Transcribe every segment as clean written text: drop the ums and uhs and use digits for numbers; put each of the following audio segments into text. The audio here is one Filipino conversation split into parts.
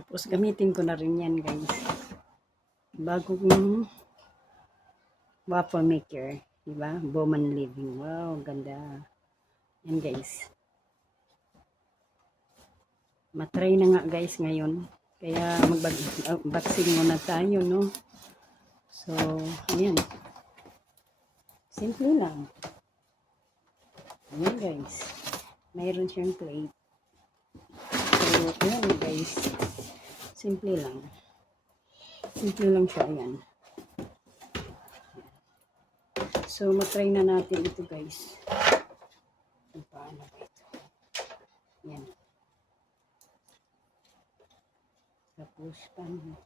Tapos gamitin ko na rin yan guys. Bagong waffle maker. Diba? Bowman Living. Wow, ganda. Yan guys. Matry na nga guys ngayon. Kaya mag-vaccine muna tayo, no? So, ayan. Simple lang. Ayan guys. Mayroon siyang plate. So, ayan guys. Simple lang. Simple lang siya. Ayan. So, matry na natin ito guys. Paano ba ito? Ayan. Tapos, paano?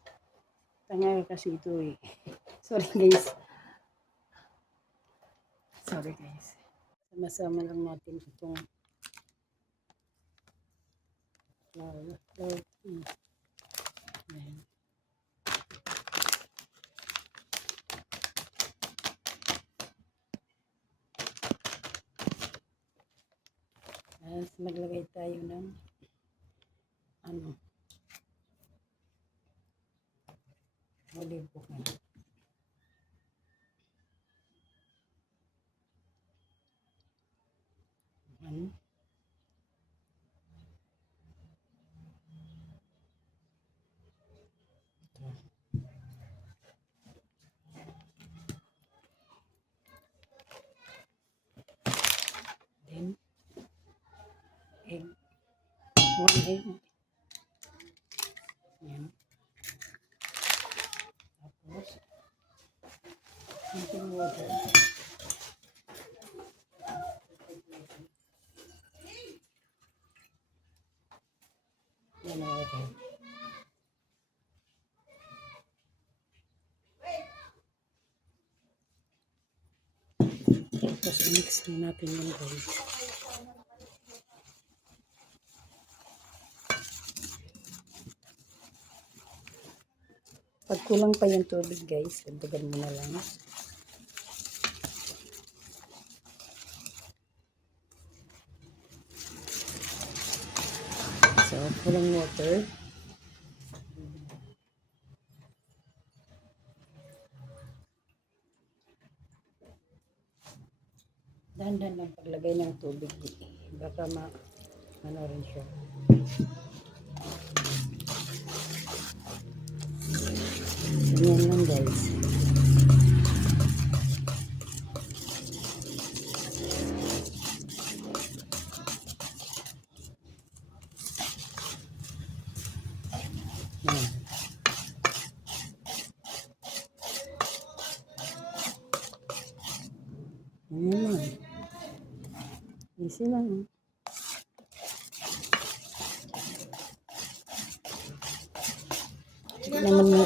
Tanga kasi ito eh. Sorry guys. Sorry guys. Sama-sama lang natin itong flour. Ayan. Tapos maglagay tayo ng olive oil. Ayan. Then, egg. 1 egg. Ayan. Tapos, something water. Yan ang water. Tapos, mix na natin yung guys. Pag kulang pa yung tubig guys, dagdagan mo na lang. So, kulang water. Dahan-dahan lang paglagay ng tubig. Baka ano rin siya. Ganyan lang guys. Yan. Ganyan lang. Easy lang. Naman mo